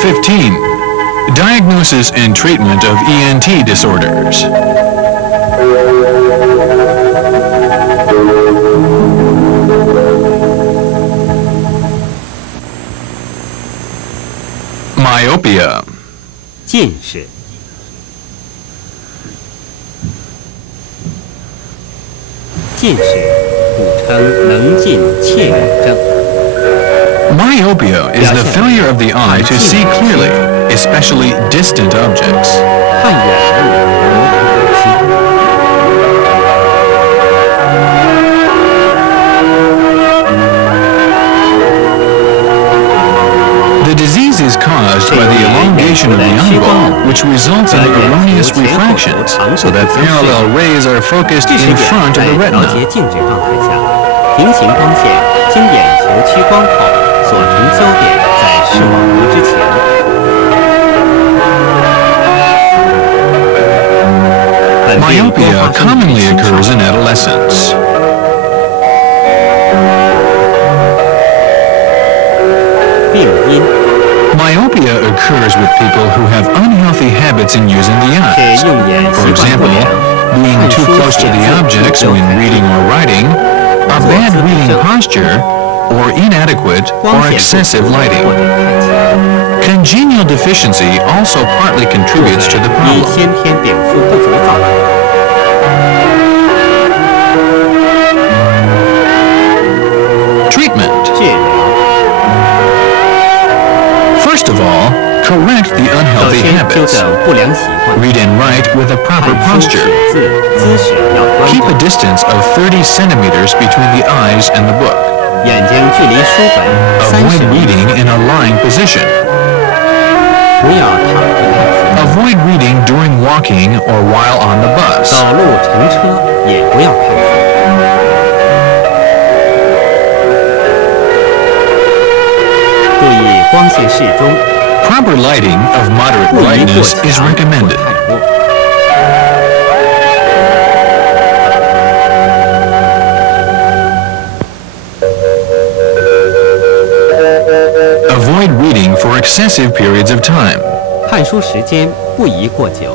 15. Diagnosis and treatment of ENT disorders. Myopia. 近视。近视，古称能近怯勇症。 Myopia is the failure of the eye to see clearly, especially distant objects. 看远的人模糊不清。 The disease is caused by the elongation of the eyeball, which results in erroneous refractions, so that parallel rays are focused in front of the 调节 retina. 静止状态下，平行光线经眼球屈光后锁成焦点在视网膜之前。 Myopia commonly occurs in adolescence. Myopia occurs with people who have unhealthy habits in using the eyes. For example, being too close to the objects when reading or writing, a bad reading posture, or inadequate or excessive lighting. Congenial deficiency also partly contributes to the 以 problem. 先天禀赋不足造成。 Treatment. 治疗 First of all, correct the 首 unhealthy 先纠 habits. 正不良习惯， Read and write with a proper 看书写 posture. 字姿势要端 Keep a 正， distance of 30 centimeters between the eyes and the book. 眼睛距离书本30 Avoid 米， reading in a lying position. 不要躺着看书， Avoid reading during walking or while on the bus. 走路乘车也不要看书。 注意光线适中， Proper lighting of moderate 不宜过 brightness is 强或 recommended. 太弱。 Avoid reading for excessive periods of time. 看书时间不宜过久，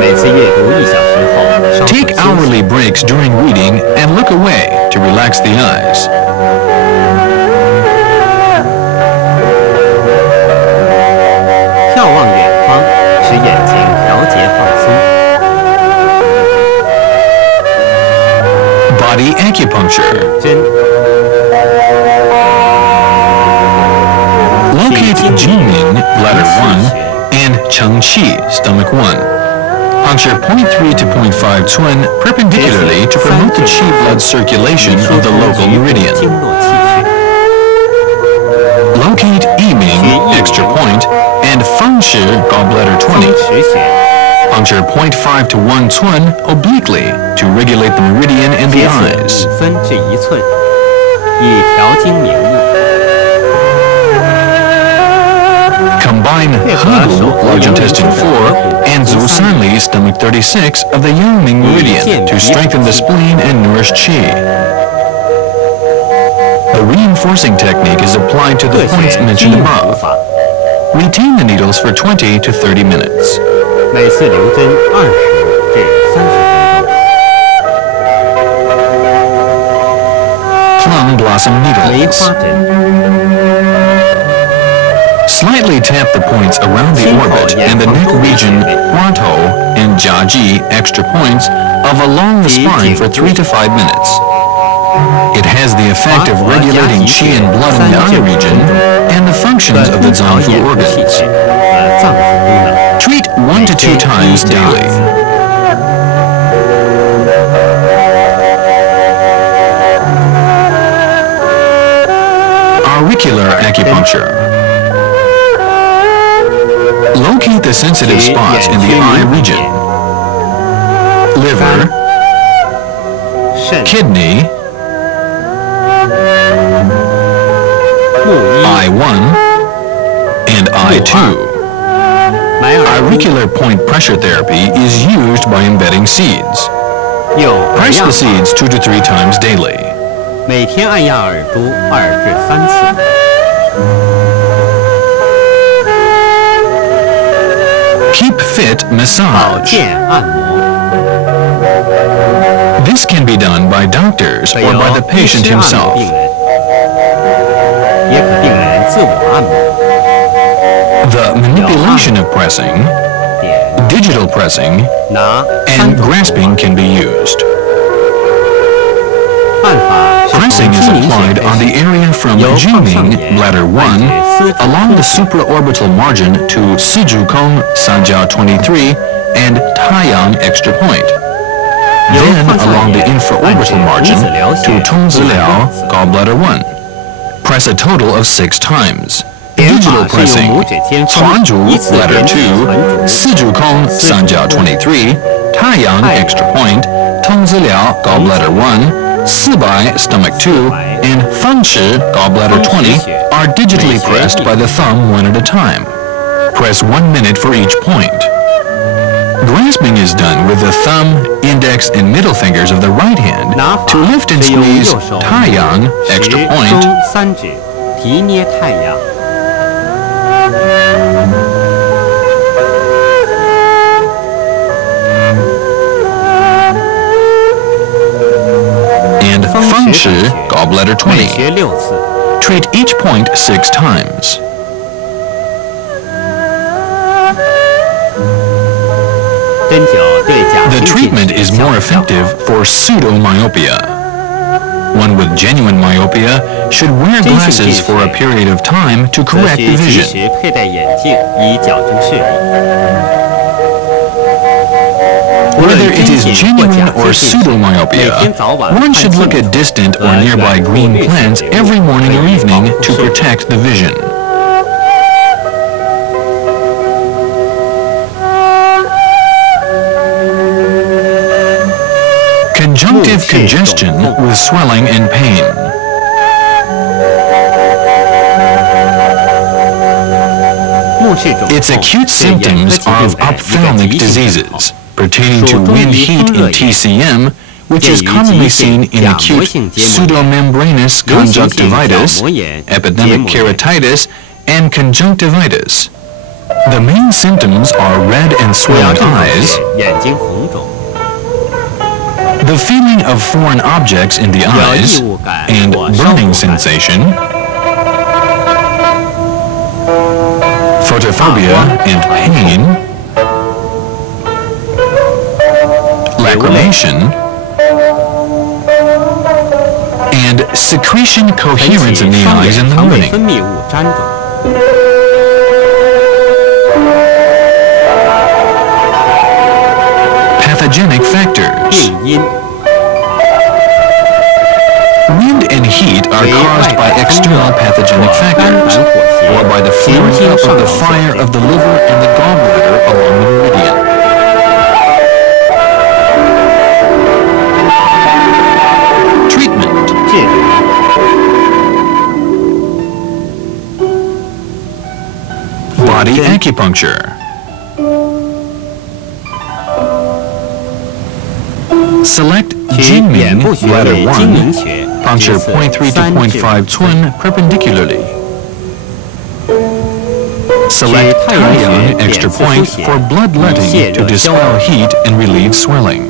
每次阅读1小时后稍作 Take 休息。 hourly breaks during reading and look away to relax the eyes. 眺望远方，使眼睛调节放松。 Body acupuncture. 针 Locate Jingming, bladder 1, and Chengqi, stomach 1. Puncture 0.3 to 0.5 Cun perpendicularly to promote the qi blood circulation of the local 经 meridian. 络气血。 Locate Yiming, extra point, and Fengshi, gallbladder 风 20. 池穴 Puncture 0.5 to 1 Cun obliquely to regulate the meridian and the 节刺 eyes. 5分至1寸，以调经明目。 Combine Hegu, large intestine 4, and Zusanli, stomach 36, of the Yangming meridian to strengthen the spleen and nourish qi. The reinforcing technique is applied to the 各 points 选 mentioned 基础 above. 法， Retain the needles for 20 to 30 minutes. 每次留针25至30分钟。 Plum blossom 梅 needles. 花针， Slightly tap the points around the orbit and the neck region, Huatou and Jiaji, extra points, of along the spine for 3 to 5 minutes. It has the effect of regulating qi and blood in the eye region and the functions of the 调 zangfu 眼部气 organs. 质和脏腑功能。 Treat 1 to 2 times daily. Auricular acupuncture. Locate the sensitive spots in the eye region. Liver, 肾、 kidney, 目一、 eye 1, and eye 2. 埋耳珠 Auricular point pressure therapy is used by embedding seeds. 有耳 Press 压 the 法， seeds 2 to 3 times daily. 每天按压耳珠2至3次。fit 保 massage. 健按摩， This can be done by doctors 可 or 由 by the 医 patient 师按摩 himself. 病人，也可病人自我按摩。 The manipulation of pressing, 点 digital pressing, 拿3 and 种手 grasping can be used. 按法是从 Pressing is 睛明血 applied on the 开始， area from 由上 Jingming, 沿 bladder 1, 按至丝竹 along the 出血 supraorbital margin to Sijukong, Sanjiao 23, and Taiyang extra point. Then along the infraorbital margin to Tongziliao, gallbladder 1. Press a total of 6 times. 点 Digital 法是用 pressing. 拇指尖锋 Chuanzhu, 依次 bladder 点指 2, 攒竹， Sijukong, Sanjiao 23, Taiyang extra point, Tongziliao, gallbladder 1, Sibai, stomach 2, and Fengshi, gallbladder 20, are digitally pressed by the thumb one at a time. Press 1 minute for each point. Grasping is done with the thumb, index, and middle fingers of the right hand 拿法 to lift and 是用 squeeze 右手 Taiyang, 食 extra 中 point, 3指提捏太阳， and 风池 Fengshi, 感觉 gallbladder 每 20. 学6次。 Treat each point 6 times. 针灸对假 The 性近 treatment 视 is 效 more 果较好 effective for pseudomyopia. One with genuine myopia should wear 真性 glasses 近视 for a period of time to 则 correct 需 the 及 vision. 时佩戴眼镜以矫正视力。 Whether it is 真性或 genuine 假 or 性近视，每 pseudomyopia, 天早晚 one 看 should 清 look 楚 at distant or 和 nearby 远处 green 绿色 plants 植物 every morning 可 or 以保 evening 护 to 视力。 protect the vision. Conjunctive congestion with swelling and pain. 目视肿 Its 痛 acute 是眼科 symptoms 疾 are 病 of 的一个 ophthalmic 急性症 diseases 头。 pertaining to wind, heat, and TCM, which is commonly seen in acute pseudomembranous conjunctivitis, epidemic keratitis, and conjunctivitis. The main symptoms are red and 主要 swollen 症状 eyes, 是眼睛红肿， the feeling of foreign objects in the 有 eyes, 异物感 and 或烧 burning 灼感。 sensation, photophobia and pain, lacrimation, and secretion 晨 coherence 起 in the 双 eyes 眼 in the 肠胃 morning. 分泌物沾肿， Pathogenic factors. 病因 Wind and heat are caused by external pathogenic 肝 factors, 胆火 or by the 邪、 flaring 行 up 经 of the 上 fire 脑 of the liver and the gallbladder along the meridian. Treatment. 治疗 Body acupuncture. Select 取眼 Jingming, 部穴 bladder 位睛明 1, 穴， puncture 直刺 0.3 to 3至 0.5 Cun perpendicularly. Select 太阳穴 Taiyang 点 extra 刺 point 出血 for 以 bloodletting 泄 to 热消 dispel 炎。 heat and relieve swelling.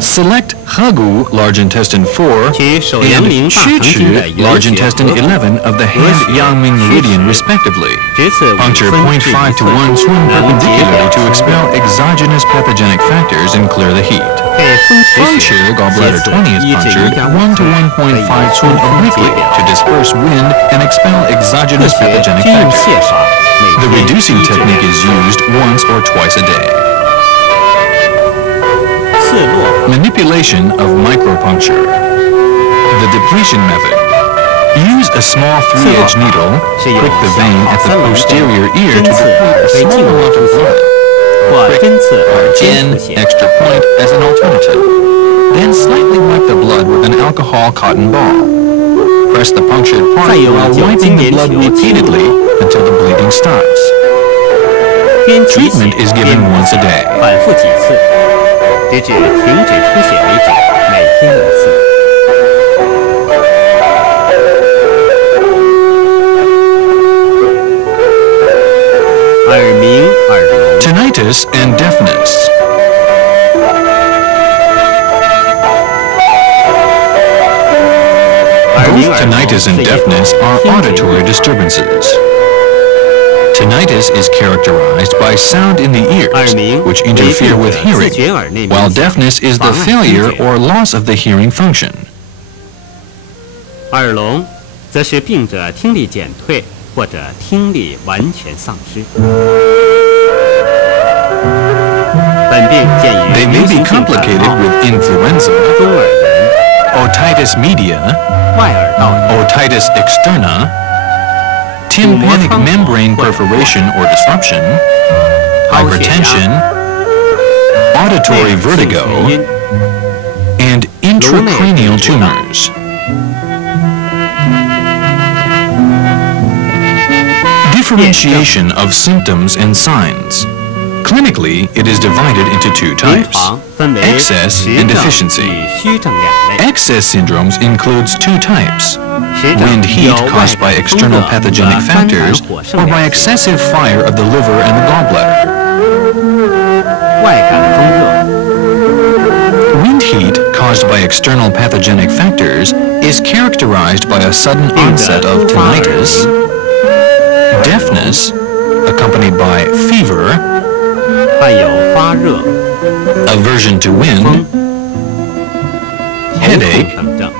Select Hagu, large intestine 4, 取手阳明 and 大肠经的 Shichu, 原 large 穴 intestine 合 11 of the hand Yangming meridian respectively. 直刺5 Puncture 分至 0.5 1 to 寸， 1 swing 能解 perpendicularly 表 to 情 expel exogenous pathogenic factors and clear the heat. 配风池穴 Puncture, gallbladder 斜刺 20 is 1至 punctured 1.5 1 to 1.5 寸， Cun 可以 obliquely 解表 to disperse wind and expel 各 exogenous 穴 pathogenic 均用 factors. 泻法， The 每天 reducing 1至 technique 2 is 次。 used once or twice a day. 刺络 Manipulation of micropuncture. The depletion method. Use a small 3-edged needle, prick the vein at the posterior ear to deplete a small amount of blood. 或针刺耳尖 Again, 出血， extra point as an alternative. Then slightly wipe the blood with an alcohol cotton ball. Press the punctured part 再用 while 酒 wiping 精 the 棉 blood 球轻 repeatedly 抹， until the bleeding stops. 边提血 Treatment is given 边抹 once a day. 反复几次，直至停止出血为止，每天1次。Tinnitus and deafness. Both tinnitus and deafness are auditory disturbances. Tinnitus is characterized by sound in the ears, which interfere with hearing, while deafness is the failure or loss of the hearing function. 耳聋则是病者听力减退或者听力完全丧失。本病见于 They may be complicated with influenza, 中耳炎、 otitis media, 外耳道炎、 otitis externa, tympanic membrane perforation or disruption, hypertension, auditory vertigo, and intracranial tumors. Differentiation of symptoms and signs. Clinically, it is divided into two types, excess and deficiency. Excess syndromes includes two types, wind heat caused by external pathogenic factors or by excessive fire of the liver and the gallbladder. 外感风热。 Wind heat caused by external pathogenic factors is characterized by a sudden onset of tinnitus, deafness, accompanied by fever, 伴有发热、 aversion to wind, 头 headache, 痛等症，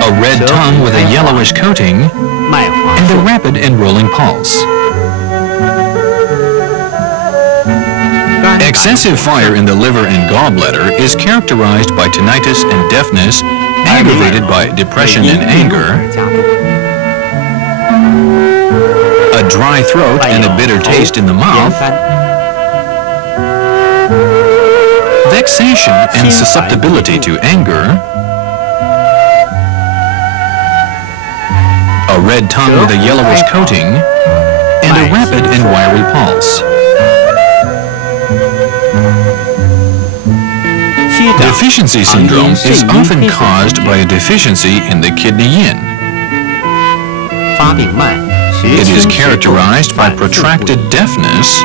a red tongue with a yellowish coating, 脉滑 and a 数。 rapid and rolling pulse. Excessive fire in the liver and gallbladder is characterized by tinnitus and deafness, aggravated by depression and anger, a dry throat and a bitter taste in the mouth, vexation and susceptibility to anger, a red tongue with a yellowish coating, and a rapid and wiry pulse. Deficiency syndrome is often caused by a deficiency in the kidney yin. 发病慢， It is characterized by protracted deafness,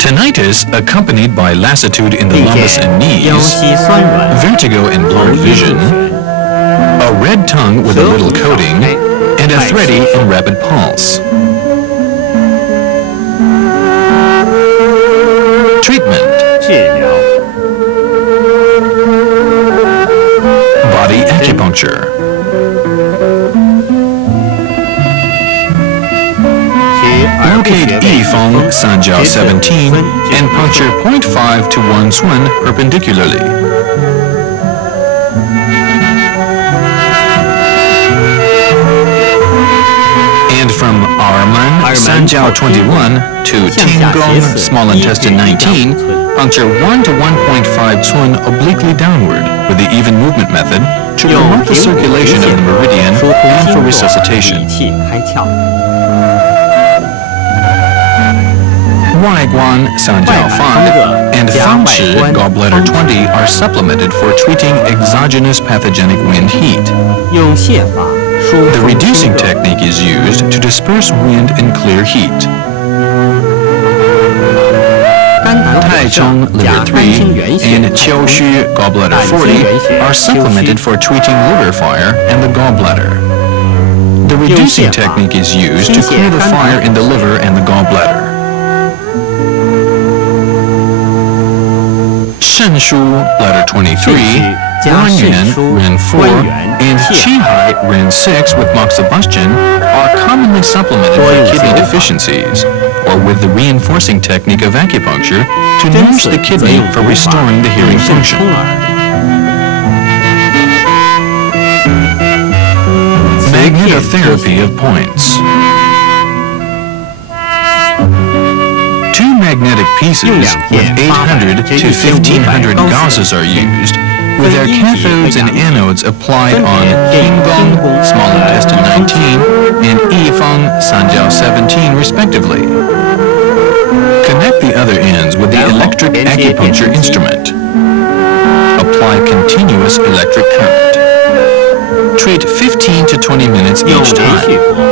tinnitus accompanied by lassitude in the 并 lumbus 见 and 腰 knees, 膝酸软， vertigo and blurred vision, a red tongue with a little coating, and a thready and rapid pulse. Treatment: 治疗 body acupuncture. 取耳部 Locate 穴 E 位 feng sanjiao 17 and puncture 0.5 to 1 cun perpendicularly. And from Arman sanjiao 21 to Tingong small intestine 19, puncture 1 to 1.5 cun obliquely downward with the even movement method to 用 promote the 平骨 circulation of the meridian 疏通 and 经 for 络， resuscitation. 理气开窍。 Waiguan Sanjiao 5 and Fangshi Gallbladder 20 are supplemented for treating exogenous pathogenic wind heat. 用泻法疏 The 通经 reducing 络， technique is used to disperse wind and clear heat. 肝胆火 Taichung 盛加 Liver 肝 3 经原血 and 的太冲， Qiushu Gallbladder 40 are supplemented for treating liver fire and the gallbladder. The reducing technique is used to clear the fire in the liver and the gallbladder. Shenshu Bladder 23, Guanyuan Ren 4, and Qihai Ren 6 with moxibustion are commonly supplemented for kidney deficiencies, or with the reinforcing technique of acupuncture to 针 nourish 刺 the 则 kidney 用 for 毒法 restoring the 以 hearing 肾 function. 冲耳。 Magnetotherapy of points. Two magnetic pieces with 800 to 1500 gauzes are used, with their cathodes and anodes applied on Qinggong, small intestine 19, and Yifeng, Sanjiao 17, respectively. Connect the other ends with the electric acupuncture instrument. Apply continuous electric current. Treat 15 to 20 minutes 用 each 连续 time. 播，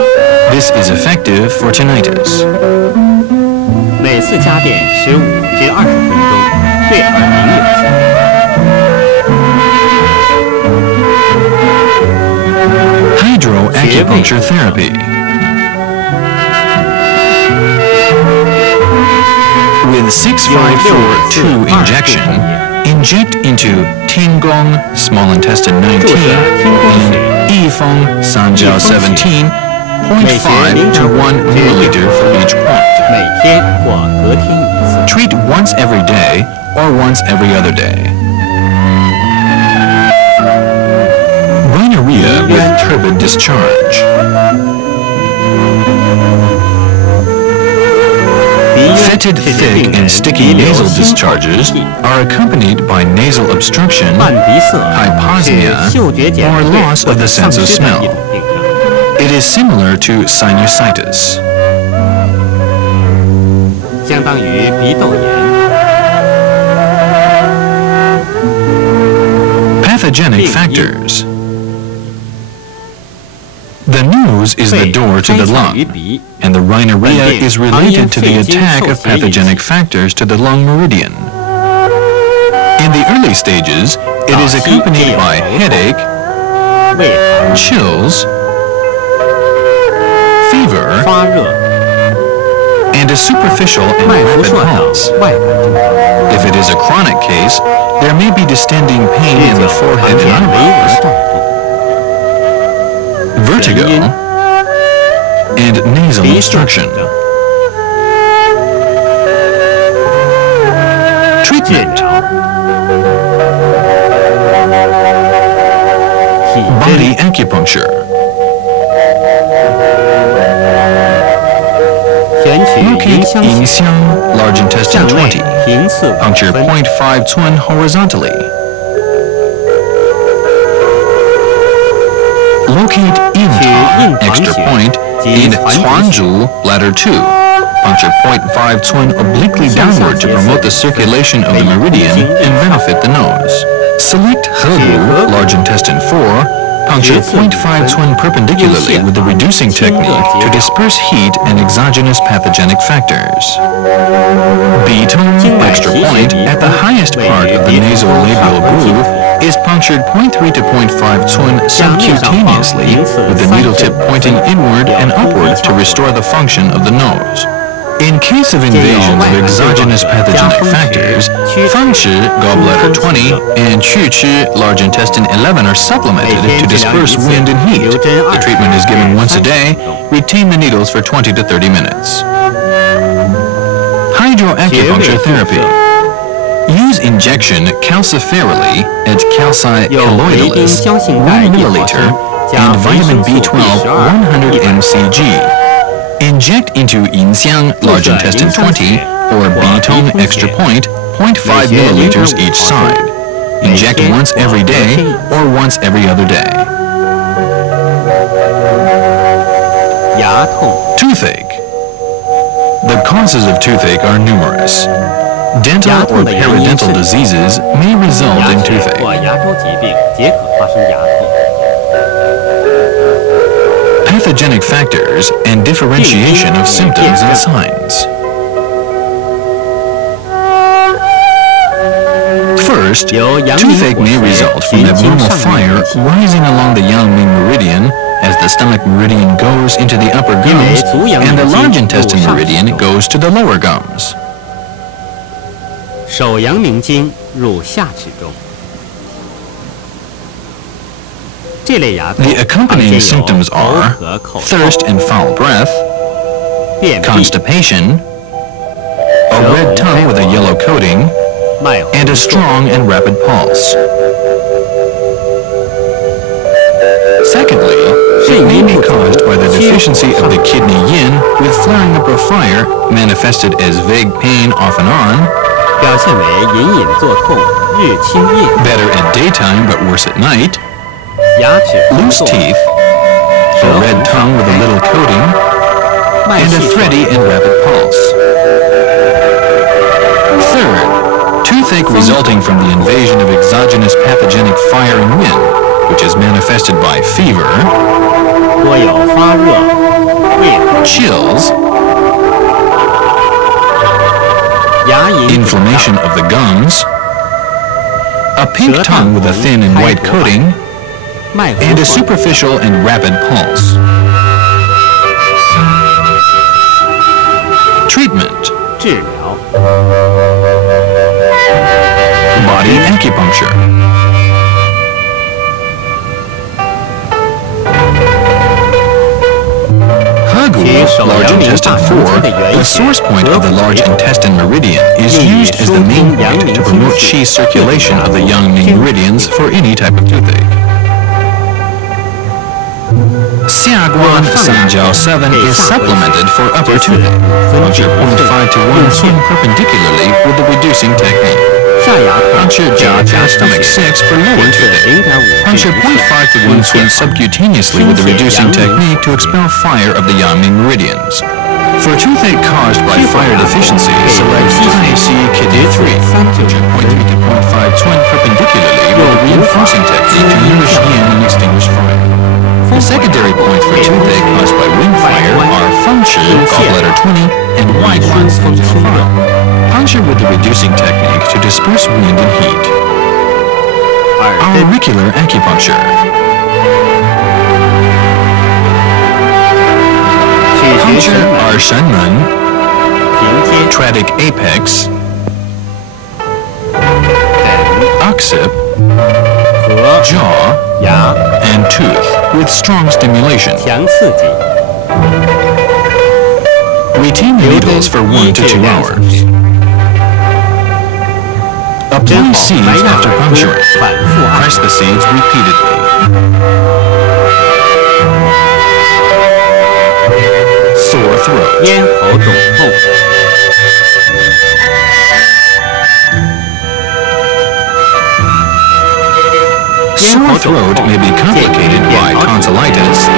This is effective for tinnitus. 每次加电15至20分钟，对耳鸣有效。 Hydroacupuncture therapy. With 6542 injection, inject into Tiangong, small intestine 19, and Yifeng, Sanjiao 17, 0.5 to 1 milliliter for each point. 每天或隔天一次。 Treat once every day or once every other day. Rhinorrhea with turbid discharge. Fetid, thick, and sticky nasal discharges are accompanied by nasal obstruction, 慢鼻塞 hyposmia, 是嗅觉减 or 退 loss 或 of 者 the 丧 sense of 失的 smell. 一种病症， It is similar to sinusitis. 相当于鼻窦炎。 Pathogenic factors. The nose is the 肺 door to 开 the 窍于 lung, 鼻， and the rhinorrhea is related to the attack of 肺经受 pathogenic factors to the lung meridian. In the early stages, it is accompanied by headache, 胃寒、 chills, fever, 发热、 and a superficial and 脉浮 rapid 硕 pulse. 等外感症状， If it is a chronic case, there may be distending pain in 日 the 久 forehead 常见 and 微微 eyebrows, 胀痛。 vertigo, 眩晕 and nasal 鼻塞 obstruction. 等症， Treatment: 体 body 针 acupuncture. 选取迎 Locate 香 yin 穴， xiang, large intestine 向内 20. 平次5 Puncture 分， 0.5 cun horizontally. Locate yin yin extra fang point, xue and 及团体 chuanzhu bladder 2. Puncture 0.5 cun obliquely downward to promote the circulation of the meridian and benefit the nose. Select hehu, large intestine 4. Puncture 0.5 cun perpendicularly with the reducing technique to disperse heat and exogenous pathogenic factors. B-tone extra point at the highest part of the nasolabial groove is punctured 0.3 to 0.5 cun subcutaneously with the needle tip pointing inward and upward to restore the function of the nose. In case of invasions of exogenous pathogenic factors, Fengshi, gallbladder 20, and Qu-Qi, large intestine 11 are supplemented to disperse wind and heat. The treatment is given once a day. Retain the needles for 20 to 30 minutes. Hydroacupuncture therapy. Use injection calciferally at calci 有维丁 colloidalus 胶性 1 钙1毫 milliliter 升，加 and 维 vitamin 生素 B12 100 mcg. Inject into yin xiang, large intestine 20, or B-tone extra point, 0.5 milliliters each side. Inject once every day or once every other day. 牙痛、 Toothache. The causes of toothache are numerous. Dental or periodontal diseases may result 牙 in 齿 toothache. 或牙周疾病皆可发生牙痛。 Pathogenic factors and differentiation of symptoms and signs. First, toothache may result from abnormal fire rising along the Yangming meridian as the stomach meridian goes into the upper gums and the large intestine meridian goes to the lower gums. 手阳明经入下齿中。这类牙痛 The 常 accompanying 见有 symptoms 口 are 渴、口臭、 thirst and foul breath, 便秘、 constipation, a red tongue with a yellow coating, 脉红 and a 数 strong and rapid pulse. Secondly, it may be caused by the deficiency of the kidney yin with flaring up of fire manifested as vague pain off and on, 表现为隐隐作痛、日清夜 better at daytime but worse at night, 牙齿红 loose 肿、 teeth, a red tongue with a little coating, 脉 and a 细 thready 喘、 and rapid pulse. Third, toothache resulting from the invasion of exogenous pathogenic fire and wind, which is manifested by fever, 多有发热、胃疼、 chills, 牙龈肿 inflammation 大、 of the gums, a pink tongue with a thin and white coating, 脉浮 and a 短、 superficial and rapid pulse. Treatment: 治疗、 body acupuncture. Hagu, large intestine 4, the source point of the large intestine meridian, is used as the main point to promote qi circulation of the Yangming meridians for any type of toothache. Xiaguan Sanjiao 7 is supplemented for upper toothache. Puncture 0.5 to 1 swing perpendicularly with the reducing technique. 下牙痛 Puncture jaw to stomach 6 for lower 是 toothache. 0.5 Puncture 0.5 to 1 swing subcutaneously with the reducing technique to expel fire of the Yangming meridians. For toothache caused by fire deficiency, select Tai Si Kidney 3. Puncture 0.3 to 0.5 swing perpendicularly with the reinforcing technique to nourish yin and extinguish fire. The secondary points for toothache caused by wind fire are Fengshi, gallbladder 20, and Weiguan, Sanjiao 5. Puncture with the reducing technique to disperse wind and heat. 耳根、 Auricular acupuncture. 取穴 Puncture 神门、 are Shenmen, 平肩 tratic apex, 等 occiput, 和 jaw, 牙 and tooth with strong stimulation. 强刺激， Retain the 留针 needles for 一 1 to 至 2 2小 hours. 时，针 Apply 好 seeds 埋压 after 耳根， puncturing. 反复按 Press the seeds repeatedly. Sore throat. 咽喉肿痛， Sore throat may be complicated by tonsillitis,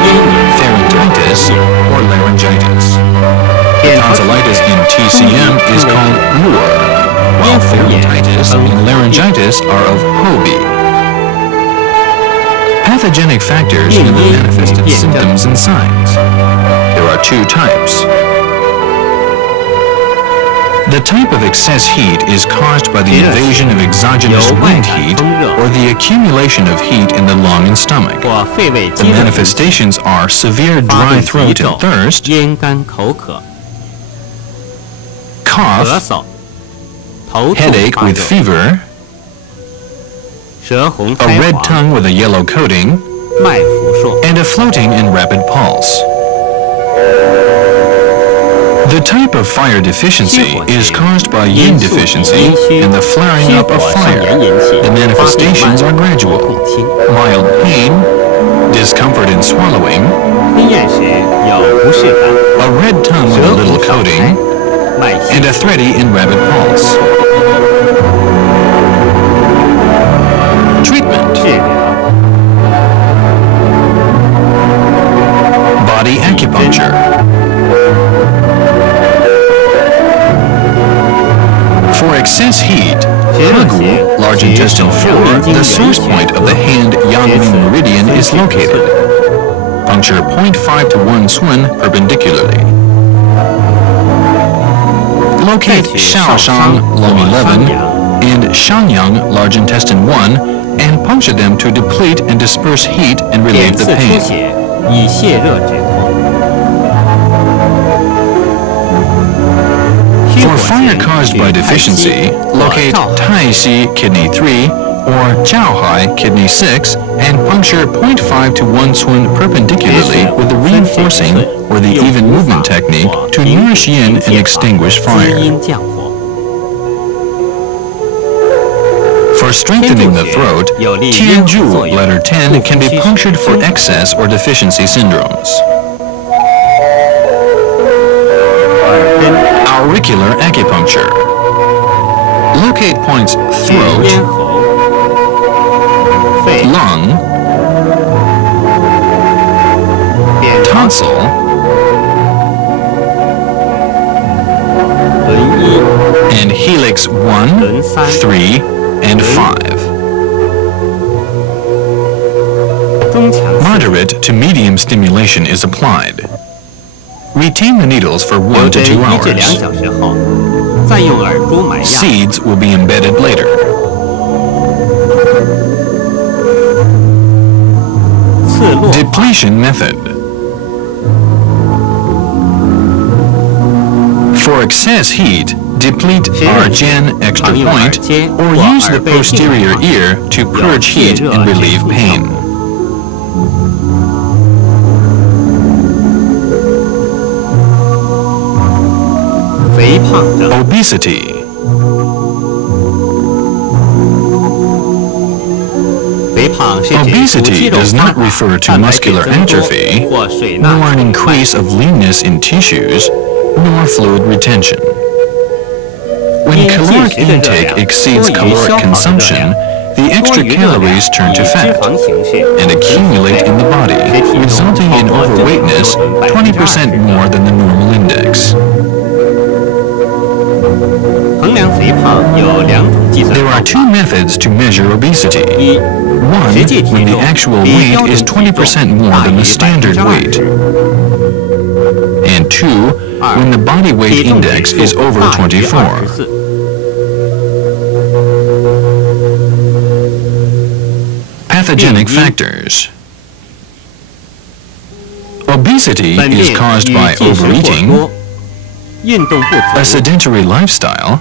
pharyngitis, or laryngitis. Tonsillitis in TCM is called Lur, while pharyngitis and laryngitis are of Hobi. Pathogenic factors in the manifested symptoms and signs. There are 2 types. The type of excess heat is caused by the invasion of exogenous wind heat or the accumulation of heat in the lung and stomach. 或肺胃 The 积热、 manifestations are severe 发 dry 病急 throat 骤 and thirst, 咽干口渴、咳 cough, 嗽、头痛 headache 发 with 热、 fever, 舌红 a 苔 red 黄、 tongue with a yellow coating, 脉浮数、 and a floating and rapid pulse. The type of fire deficiency is caused by yin deficiency and the flaring up of fire. The manifestations are gradual. 痛轻， Mild pain, discomfort in swallowing, 吞咽时有不适感， a red tongue with a 舌 little 红少苔 coating, 脉 and 细 a thready and rapid pulse. Treatment: 治疗， body acupuncture. For excess heat, Hagu, large intestine 4, the source point of the hand Yangming meridian is located. Puncture 0.5 to 1 swin perpendicularly. Locate Shaoshang, lung 11, and Shanyang, large intestine 1, and puncture them to deplete and disperse heat and 点 relieve the 刺出 pain. 血，以泻热止痛。 For fire caused by deficiency, locate Tai Si kidney 3 or Jiaohai kidney 6 and puncture 0.5 to 1 swin perpendicularly with the reinforcing or the even movement technique to nourish yin and extinguish 滋 fire. 阴降火。 For strengthening the throat, Tianzhu letter 10 can be punctured for excess or deficiency syndromes. 耳根、 Auricular acupuncture. Locate points 治 throat, 咽喉、肺、 lung, 扁桃体、 tonsil, 轮一、 and helix 1, 3, and 5. to medium stimulation is applied. Retain the needles for 1 to 2 1至2 hours. 小时后，再用耳珠埋压。 Seeds will be embedded later. 刺络 Depletion method. For excess heat, deplete argan extra point or use the posterior ear to purge heat and relieve pain. 肥胖症。 Obesity. 肥胖是指除肌 Obesity 肉 does 发 not 达、 refer to 蛋白质 muscular 增多 atrophy, 或水钠 nor an 沉 increase of leanness in tissues, nor fluid retention. When 因 caloric 进食的热 intake 量 exceeds 多于消 caloric 耗的热 consumption, 量。 the 多 extra 余热量 calories turn 以 to 脂 fat 肪形式 and accumulate in the body, 使体重 resulting in 超过正常 overweightness 水平 20% 20%。 more than the normal index. 衡量肥胖有2种计算 There 方 are 法： two methods to measure obesity. 一、 One, 实际体 when the 重 actual 比 weight 标 is 准体重 20% more 大 than 于 the standard weight. 20%。 And two, 二、 when the body weight 体重指 index 数 is over 大于 24. 24。 Pathogenic 病因 factors. Obesity 本 is 病 caused 与 by 进食过 overeating, 多、运动不 a 足、 sedentary lifestyle,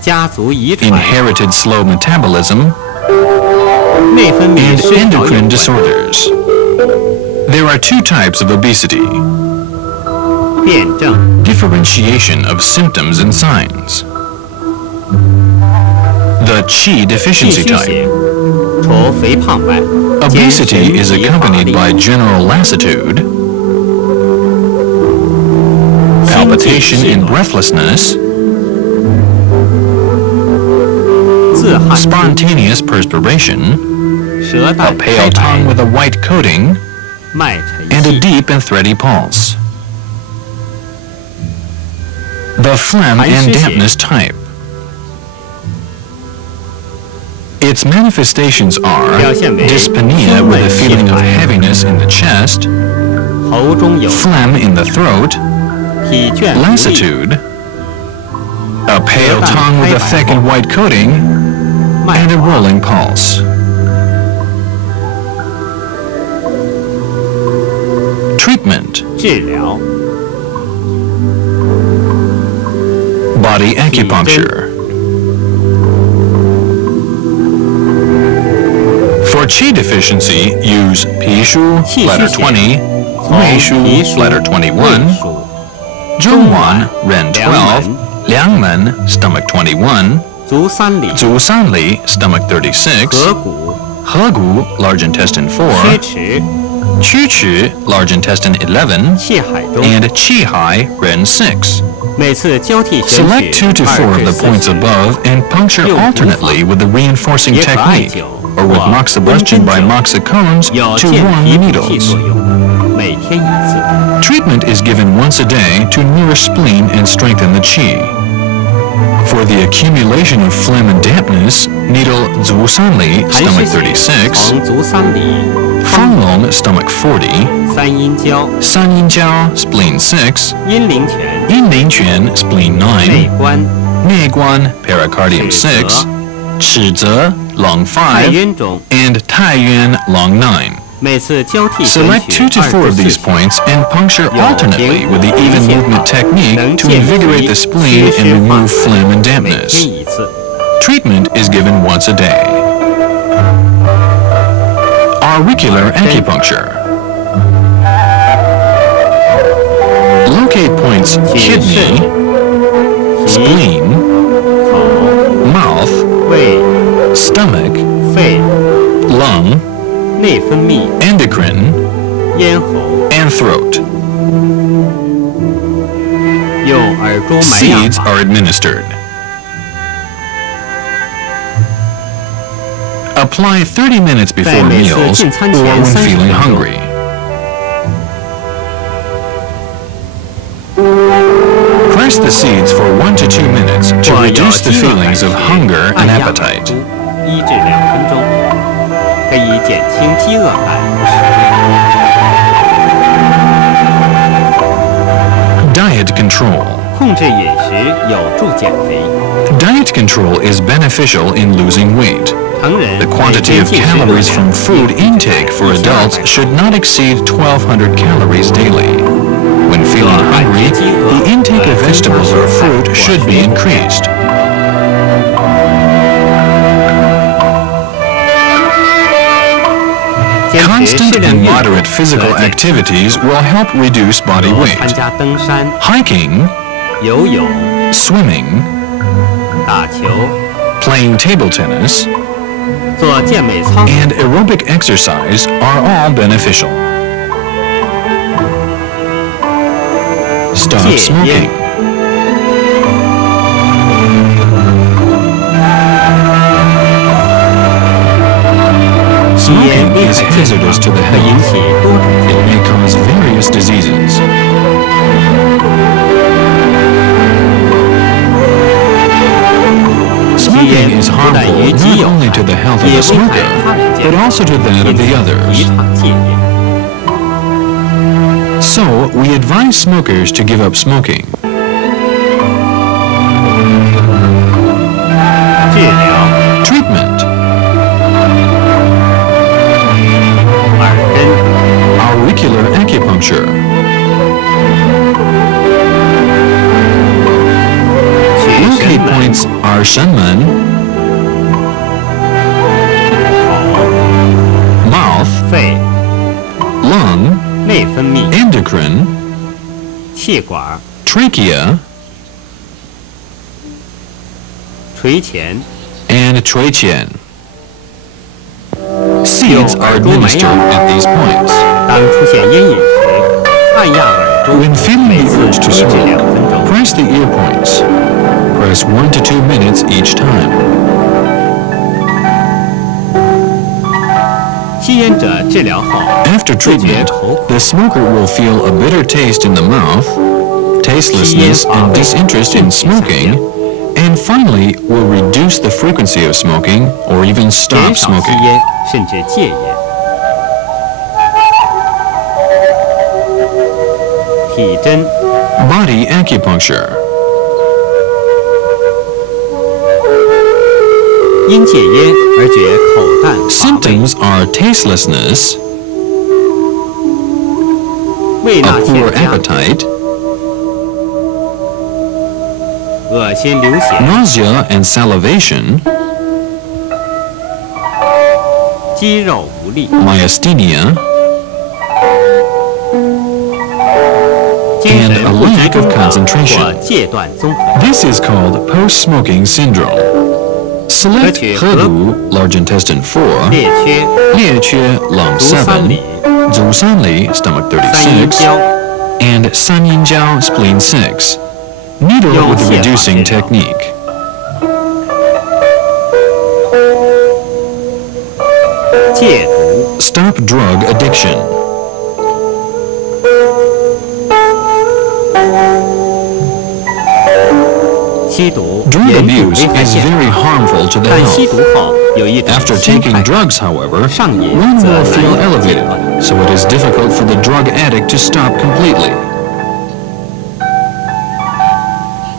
家族遗传、 inherited slow metabolism, 内分泌 and 失调有 endocrine 关。 disorders. There are two types of obesity. 辩证 Differentiation of symptoms and signs. The qi 气 deficiency 虚 type. 型，除肥胖外，兼神 Obesity is 疲乏 accompanied 力、 by general lassitude, 心悸 palpitation 气 and 短、 breathlessness, 自汗、 spontaneous perspiration, 舌 a 淡 pale 开 tongue 白、 with a white coating, 脉沉 and a 细、 deep and thready pulse. The phlegm 寒 and 湿型 dampness type. Its manifestations are 表现为 dyspnea 胸 with a 闷气 feeling of 短、 heaviness in the chest, 喉中有 phlegm in the throat, 体倦无力、 lassitude, a pale tongue with a thick and white coating, 脉 and a 滑、 rolling pulse. Treatment. 治疗、 Body acupuncture. For qi deficiency, use 皮舒 气虚 letter 型 20, 从胃舒脾腧、 letter 胃 21, 腧、 Zhongwan ren 梁 12, Liangmen stomach 21, 足三里、 Zusanli stomach 36, 合谷、 Hegu large intestine 曲 4, 池、 Chuchu large intestine 11, 气海中， and Qihai ren 6. 每次交替选 Select 2 to 4 of the points 2 above and puncture alternately with the reinforcing 也可艾 technique 灸 or with 或 moxibustion by 温针灸 moxicones 有 to 健 warm 脾 the 补气 needles. 作用，每天1次。 Treatment is given once a day to nourish spleen and strengthen the qi. For the accumulation of phlegm and dampness, needle Zusanli 寒湿 stomach 型 36, 从足三里、 Fanglong stomach 40, 三阴交、 Sanyinjiao spleen 6, 阴陵泉、 Yinlingquan spleen 内 9, 关、 Neiguan pericardium 6, Chizhe lung 太 5, 渊中， and Taiyuan lung 9. 每次交替选 Select 取 2 to 4 of 2 至 these 4 points and puncture alternately with the even movement technique to 能 invigorate 健 the 脾 spleen 祛 and 湿化 remove phlegm and 每天 dampness. 1次。 Treatment is given once a day. Auricular acupuncture. Locate points 请肾、 kidney, 脾、 spleen, 口、 mouth, 胃、 stomach, 肺、 lung, 内分泌、 endocrine, 咽喉， and throat. 用耳珠埋压 Seeds 法。 are administered. Apply 30 minutes before 在每次 meals 进餐 or 前 when 30 分 feeling 钟。 hungry. Press the seeds for 1 to 2 minutes to 或有 reduce the 饥饿 feelings 感 of 哎 时 hunger 按 and 压耳 appetite. 珠1至2分钟，可以减轻饥饿感。control. 控制饮食有助减肥。 Diet control is beneficial in losing weight. 成人 The quantity of calories from food intake for adults should not exceed 1,200 calories daily. When feeling hungry, the intake of vegetables or fruit should be increased. Constant and moderate physical activities will help reduce body 参 weight. 加登山、 Hiking, 游泳、 swimming, 打球、 playing table tennis, 做健美操。 and aerobic exercise are all beneficial. Stop 戒烟 smoking. Smoking is hazardous to the 会引 health. 起多种疾 It 病。 may cause various diseases. Smoking is harmful not only to the health of the smoker, but also to that of the 提 others. 倡戒烟。 So, we advise smokers to give up smoking. 治疗 Treatment. 耳根、 Auricular acupuncture. 全 Locate 身门、 points are Shenmen, 口、 mouth, 肺、 lung, 内分泌、 endocrine, 气管、 trachea, 垂前、 and trachea. Seeds are administered at these points. 当出现烟瘾时，按压耳珠， When feeling 每 the 次 urge to 1至2 smoke, 分钟。 press the ear points. Press 1 to 2 minutes each time. 吸烟者治疗后， After 自觉 treatment, 口苦， the smoker will feel a bitter taste in the mouth, tastelessness and disinterest in smoking, and finally will reduce the frequency of smoking or even 减 stop 少吸 smoking. 烟，甚至戒烟。体针、 Body acupuncture. 因戒烟而觉口淡乏味、 Symptoms are tastelessness, 胃 a 纳欠 poor 佳、 appetite, 恶心流血、 nausea and salivation, 肌肉无力、 myasthenia, 精神 and a 不集 lack 中 of 等 concentration. 或戒断综合。 This is called post-smoking syndrome. Select Hedu, large intestine 4, 列缺、 Liechue, lung 足三 7, 里、 Zusanli, stomach 三阴 36, 交、 and Sanyinjiao, spleen 6. Needle with the reducing technique. 戒毒、 Stop drug addiction. 吸毒 Drug 严重 abuse 危害 is 健 very 康， harmful to the 但吸 health. 毒后有一种 After 心 taking 态， drugs, however, 上瘾 one 则 will 难 feel 以戒 elevated, 断。 so it is difficult for the drug addict to stop completely.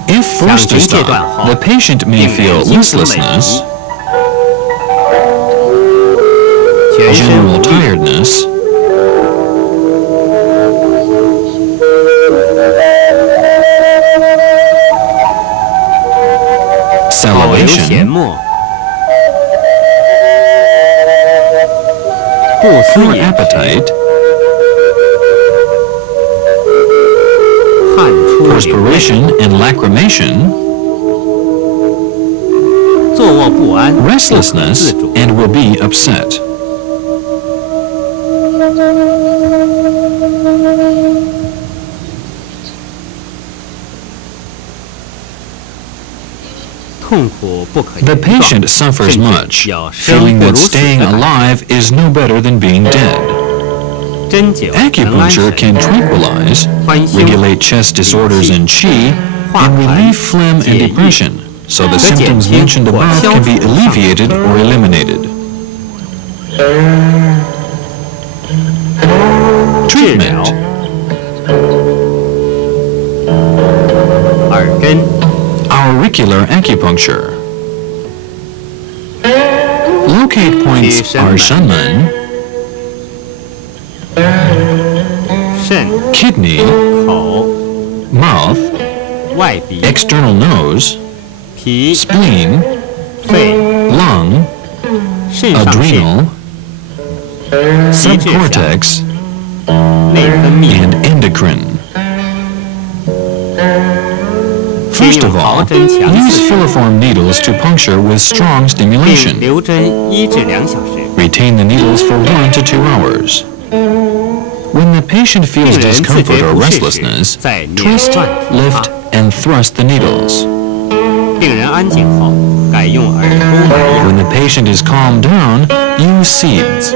If forced to 想戒断 stop, 后 the patient may 病 feel 人精神萎 listlessness, 靡，全身无 general 力， tiredness, salivation, 涎沫，不思 poor 饮食， appetite, 汗出流泪， perspiration and lacrimation, 坐卧不安，不可 restlessness, 自主。 and will be upset. 痛苦不可 The 言状， patient suffers 甚 much, 至有生 feeling 不 that 如死的 staying 感觉。 alive is no better than being dead. 针灸能安 Acupuncture 神， can tranquilize, 宽胸， regulate chest disorders and qi, and relieve phlegm and depression, so the symptoms mentioned above can be alleviated or eliminated. 治疗 Treatment. Auricular acupuncture. Locate points are 肾门 肾、 kidney, 口、 mouth, 外鼻、 external nose, 脾、 spleen, 肺、 lung, 肾上腺、 adrenal, 皮质上、 subcortex, 内分泌。 and endocrine. 先 First 用 of 毫 all, 针强 use 刺， filiform needles to puncture with strong 并 stimulation. 留针1至2小时。 Retain the needles for 1 to 2 hours. When the patient feels 病人自 discomfort 觉 or 不适时， restlessness, 再捻 twist, 断提 lift, 发。 and thrust the needles. 病人安静后，改用耳钩埋压。 When the patient is calmed down, use seeds.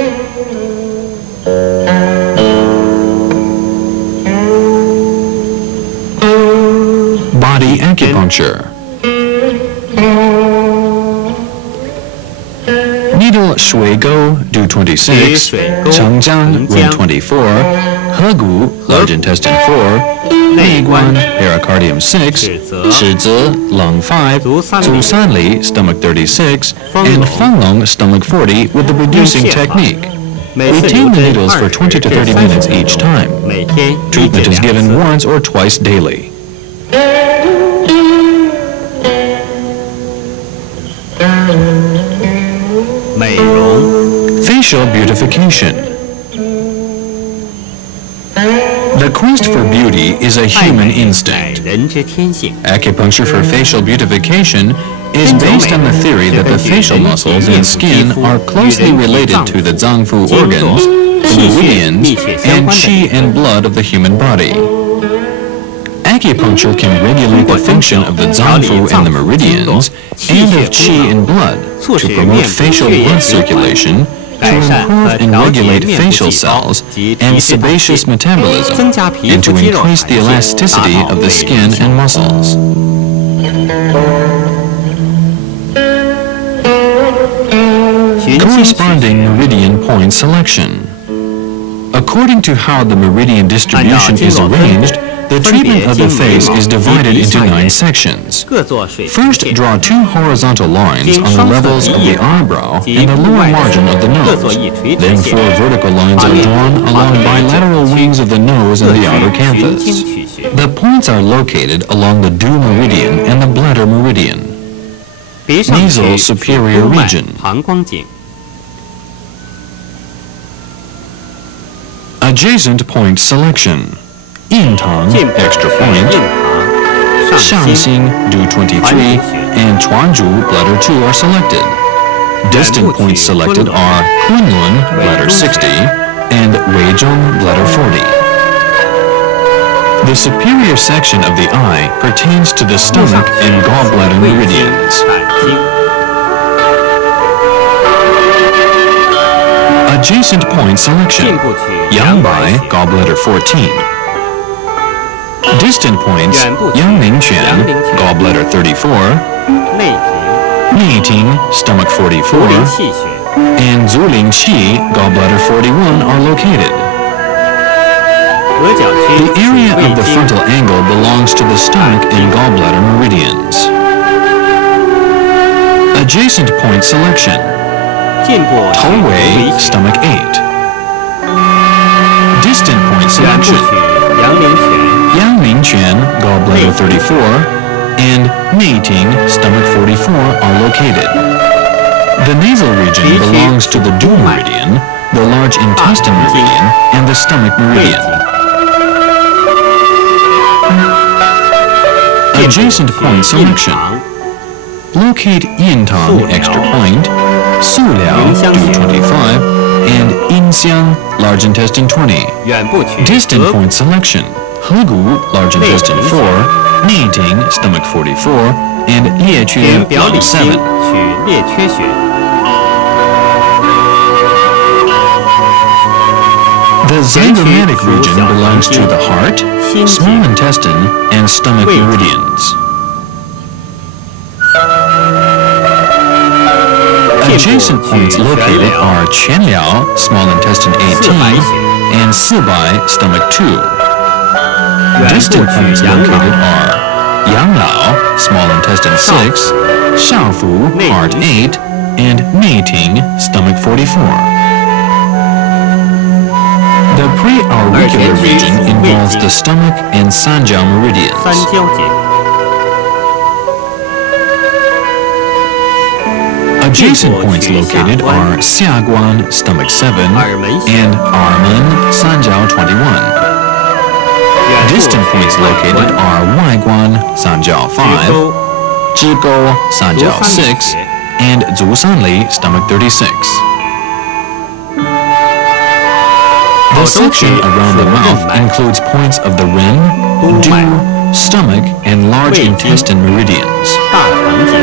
Body acupuncture. Needle 水沟 do 26, 水沟 承浆 承 wound 浆 24, 合谷 large intestine 4, 内关 pericardium 6, 尺泽尺泽 lung 5, 足三里足三里 stomach 36, 丰 and 隆 丰隆 stomach 40 with the reducing 用泻法 technique. 每次 Retain 留 the 针 needles for 20 20 to 至 30 30 minutes each time. 每天1 Treatment 至 is 2 given 次。 once or twice daily. 美容 Facial beautification. The quest for beauty is a 爱 human 美乃 instinct. 人之天性。 Acupuncture for facial beautification is based on the theory that the facial muscles and skin are closely related to the zangfu organs, the meridians, and qi and blood of the human body. Acupuncture can regulate the function of the zangfu and the meridians and of qi and blood to promote facial blood circulation, to improve and regulate facial cells and sebaceous metabolism, and to increase the elasticity of the skin and muscles. Corresponding meridian point selection. According to how the meridian distribution is arranged, the treatment of the face is divided into 9 sections. 各做水平 First, 线， draw 2 horizontal lines on the levels of the eyebrow and the lower margin of the nose. Then 4 vertical lines are drawn along bilateral wings of the nose and the outer 循经 canthus. 取穴。 The points are located along the dew meridian and the bladder meridian. 鼻上 Nasal 区 superior 督脉 region. 膀胱颈， Adjacent point selection. 印堂 进部 extra 印 point. 堂、上心、 上心 do 23 and 传主 bladder 2 are selected. Distant points selected are Kunlun bladder 60 and Weizhong bladder 40. The superior section of the eye pertains to the 目 stomach 上 and 区 gallbladder 胃经、 meridians. 胆经。 Adjacent point 进 selection. 部区 Yangbai 阳白穴， gallbladder 14. Distant points 远部区 Yangmingquan 阳陵泉 gallbladder 34, 内庭、 Neiting stomach 足陵 44, 气血、 and Zulingqi gallbladder 41 are located. 额角区 The area 胃 of the 经、 frontal angle belongs to the stomach and gallbladder meridians. Adjacent point selection. 进部区 Towei 胃穴， stomach 8. Distant point 远部 selection. 区阳陵泉、 Yangmingquan gallbladder 34 and Neiting stomach 44 are located. The nasal region belongs to the dew meridian, the large intestine meridian, and the stomach 胃 meridian. 经。 Adjacent 进部 point 区印 selection. 堂、 Locate Yintang Suliao. extra point, Suliao Yinxiang do 穴 25, and Inxiang large intestine 20. 远部区 Distant 额 point selection. Hegu large intestine 4, Neiting stomach 44, and 裂缺填表里 lung 经 7. 取列缺穴， The zygomatic region belongs to the heart, small intestine, and stomach Wait. meridians. Adjacent points located are Qianliao, small intestine 18, and Sibai, stomach 2. 远部 Distant 区 points 阳 located 脑、 are Yang Lao, small intestine 6, Shaofu, heart 8, and Neiting, stomach 44. The preauricular region involves the stomach and Sanjiao meridians. 三焦节。 Adjacent points located are Xiaguan, stomach 7, and Armen, Sanjiao 21. Distant points located are Waiguan, Sanjiao 5, Zhigou, Sanjiao 6, and Zusanli, stomach 36. The section around the mouth includes points of the rim, du, stomach, and large intestine meridians. 大肠节。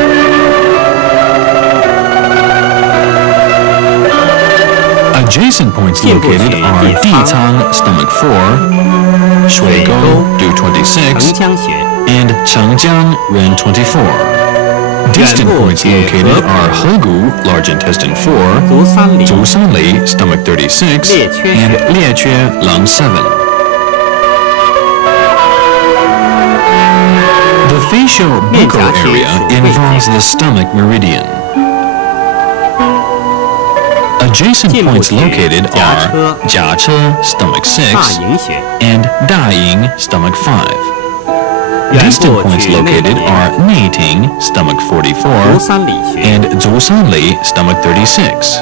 Adjacent points located are Dicang, stomach 4, Shuigou, du 26, 承浆穴。 and Chengjiang, ren 24. Distant points located are Hegu, large intestine 4, 足三里。 Zusanli, stomach 36, and Lieque, lung 7. The facial-buccal area involves the stomach meridian. Adjacent points located are Jiache, stomach 6, 大营穴。 and Daying, stomach 5. Distant points located are Neiting, stomach 44, 足三里穴。 and Zusanli, stomach 36.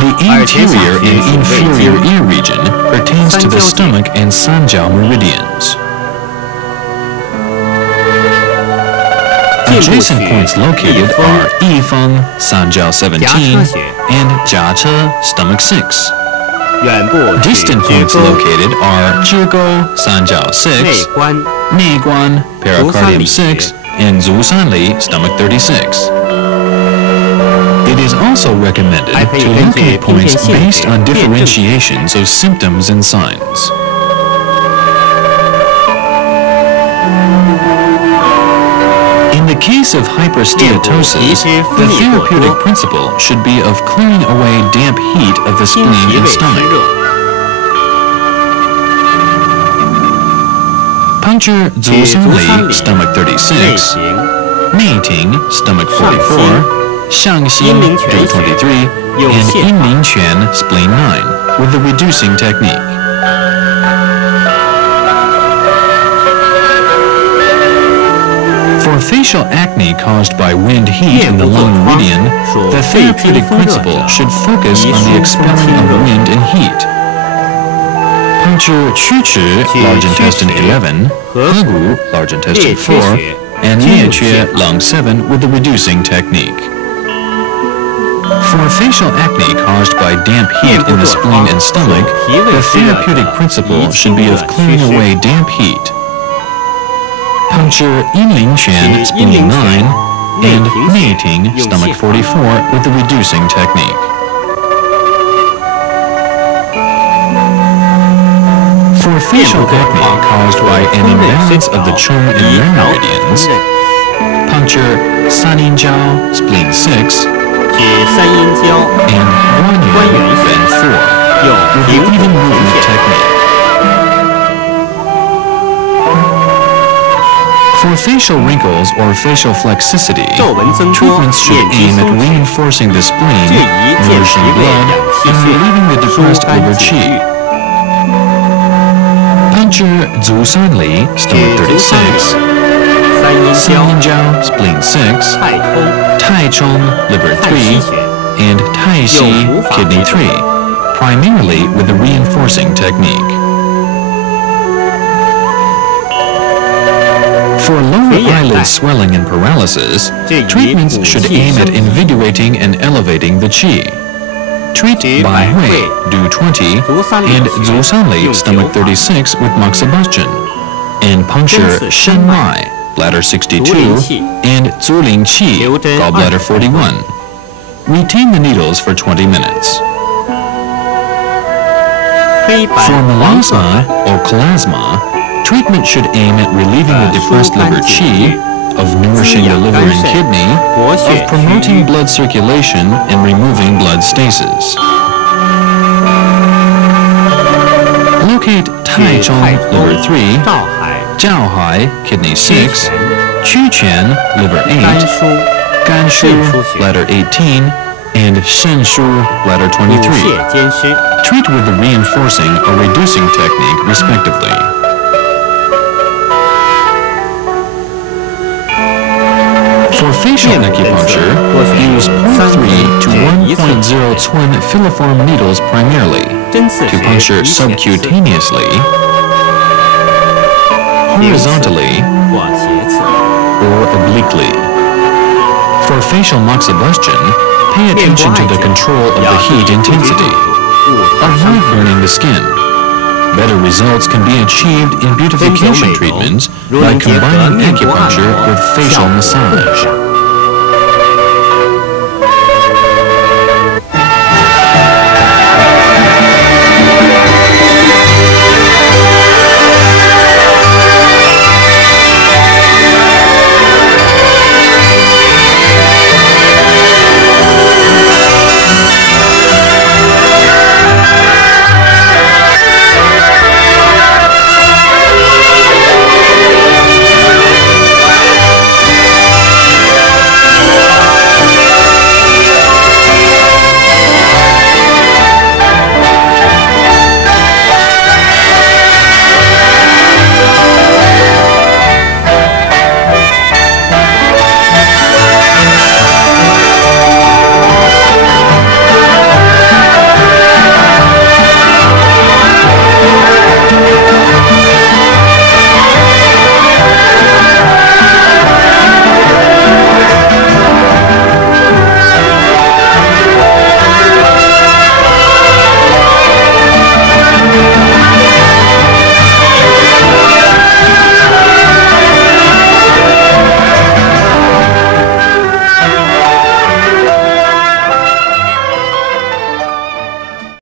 The anterior and inferior ear region pertains to the stomach and Sanjiao meridians. Adjacent points located are Yifeng, Sanjiao 17, and Jiache, stomach 6. 远部 Distant points located are Zhigou, Sanjiao 内 6, 关。 Neiguan, pericardium 6, and Zusanli, stomach 36. It is also recommended to locate points based on differentiations of symptoms and signs. In the case of hypersteatosis, the therapeutic principle should be of clearing away damp heat of the 经 spleen 脾 and 胃湿 stomach. 热。 Puncture 取足三 Zusanli, 里。 stomach 内 36, 行。 Neiting, stomach 44, Xiangxin, du 23, and Yinlingquan, spleen 9, with the reducing technique. For facial acne caused by wind heat in the lung meridian, the therapeutic principle should focus on the expelling of wind and heat. Puncture Chuchi, large intestine 11, Hegu, large intestine 4, and Lieque, lung 7, with the reducing technique. For facial acne caused by damp heat in the spleen and stomach, the therapeutic principle should be of clearing away damp heat. Puncture Yinlingquan, spleen 9, and Neiting, stomach 44, with the reducing technique. For facial acne caused by an imbalance of the Chong and Ren meridians, puncture Saninjiao, spleen 6, 取三阴交。 and Guanyuan, ren 4, 有 with 平 the 补 even 平 movement 线。 technique. For facial wrinkles or facial flexicity, 皱纹增多， treatments should 面积 aim 松 at 弛。 reinforcing the spleen, 质疑健脾 nourishing 胃 blood, 养气 and 血， relieving the 疏 depressed 肝 liver 解郁。 qi. Puncture Zusanli, 取 stomach 足三里。 36, 三阴交。 Saninjiao, spleen 6, 太冲。 Taichung, liver 太 3, 溪穴。 and Taixi, kidney 3, primarily with the reinforcing technique. For lower eyelid swelling and paralysis, treatments should aim at invigorating and elevating the qi. Treat Bai Hui, du 20, and Zusanli, stomach 36, with moxibustion, and puncture Shen Mai, bladder 62, and Zuling Qi, gallbladder 41. Retain the needles for 20 minutes. 黑板 For 黄色 melasma or chlasma, treatment should aim at relieving the depressed liver qi, of nourishing the liver and kidney, of promoting blood circulation and removing blood stasis. Locate Tai Chong, liver 3, 照海 kidney 6, Qu Quan, liver 甘 8, 舒 Gan Shu, bladder 18, and Shen Shu, bladder 补 23. 泻兼施， Treat with the reinforcing or reducing technique, respectively. For facial acupuncture, use 0.3 to 1.0 twin filiform needles primarily 针刺 to 时 puncture 以浅刺， subcutaneously, horizontally, 或斜刺。 or obliquely. For facial moxibustion, pay 面部 attention 艾 to the 灸 control of 要 the 注意 heat 不知 intensity. 重度，勿烫伤 Avoid burning the skin. Better results can be achieved in beautification treatments by combining acupuncture with facial massage.